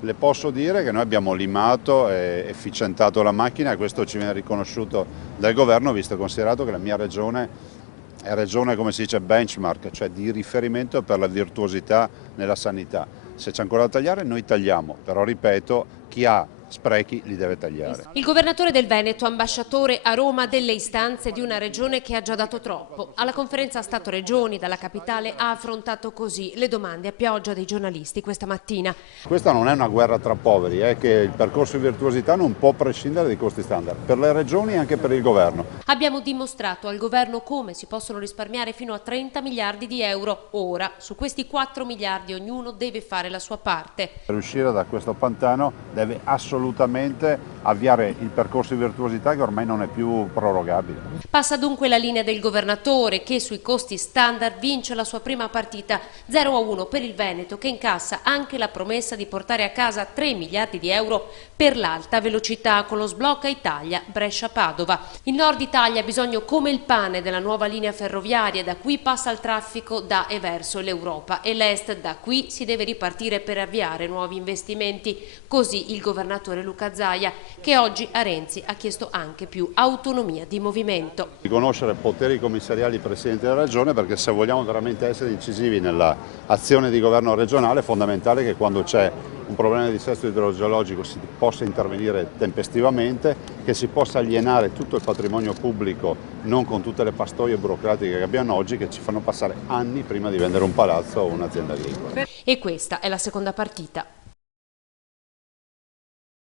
Le posso dire che noi abbiamo limato e efficientato la macchina e questo ci viene riconosciuto dal governo, visto e considerato che la mia regione è regione, come si dice, benchmark, cioè di riferimento per la virtuosità nella sanità. Se c'è ancora da tagliare noi tagliamo, però ripeto, chi ha sprechi li deve tagliare. Il governatore del Veneto, ambasciatore a Roma delle istanze di una regione che ha già dato troppo. Alla conferenza Stato-Regioni dalla capitale ha affrontato così le domande a pioggia dei giornalisti questa mattina. Questa non è una guerra tra poveri, è che il percorso di virtuosità non può prescindere dai costi standard, per le regioni e anche per il governo. Abbiamo dimostrato al governo come si possono risparmiare fino a 30 miliardi di euro. Ora, su questi 4 miliardi ognuno deve fare la sua parte. Per uscire da questo pantano deve assolutamente avviare il percorso di virtuosità che ormai non è più prorogabile. Passa dunque la linea del governatore che sui costi standard vince la sua prima partita 0-1 per il Veneto, che incassa anche la promessa di portare a casa 3 miliardi di euro per l'alta velocità con lo sblocca Italia Brescia-Padova. Il nord Italia ha bisogno come il pane della nuova linea ferroviaria, da qui passa il traffico da e verso l'Europa, e l'est da qui si deve ripartire per avviare nuovi investimenti. Così il governatore Luca Zaia, che oggi a Renzi ha chiesto anche più autonomia di movimento. Riconoscere poteri commissariali ai presidenti della regione, perché se vogliamo veramente essere incisivi nell'azione di governo regionale è fondamentale che quando c'è un problema di dissesto idrogeologico si possa intervenire tempestivamente, che si possa alienare tutto il patrimonio pubblico, non con tutte le pastoie burocratiche che abbiamo oggi che ci fanno passare anni prima di vendere un palazzo o un'azienda agricola. E questa è la seconda partita.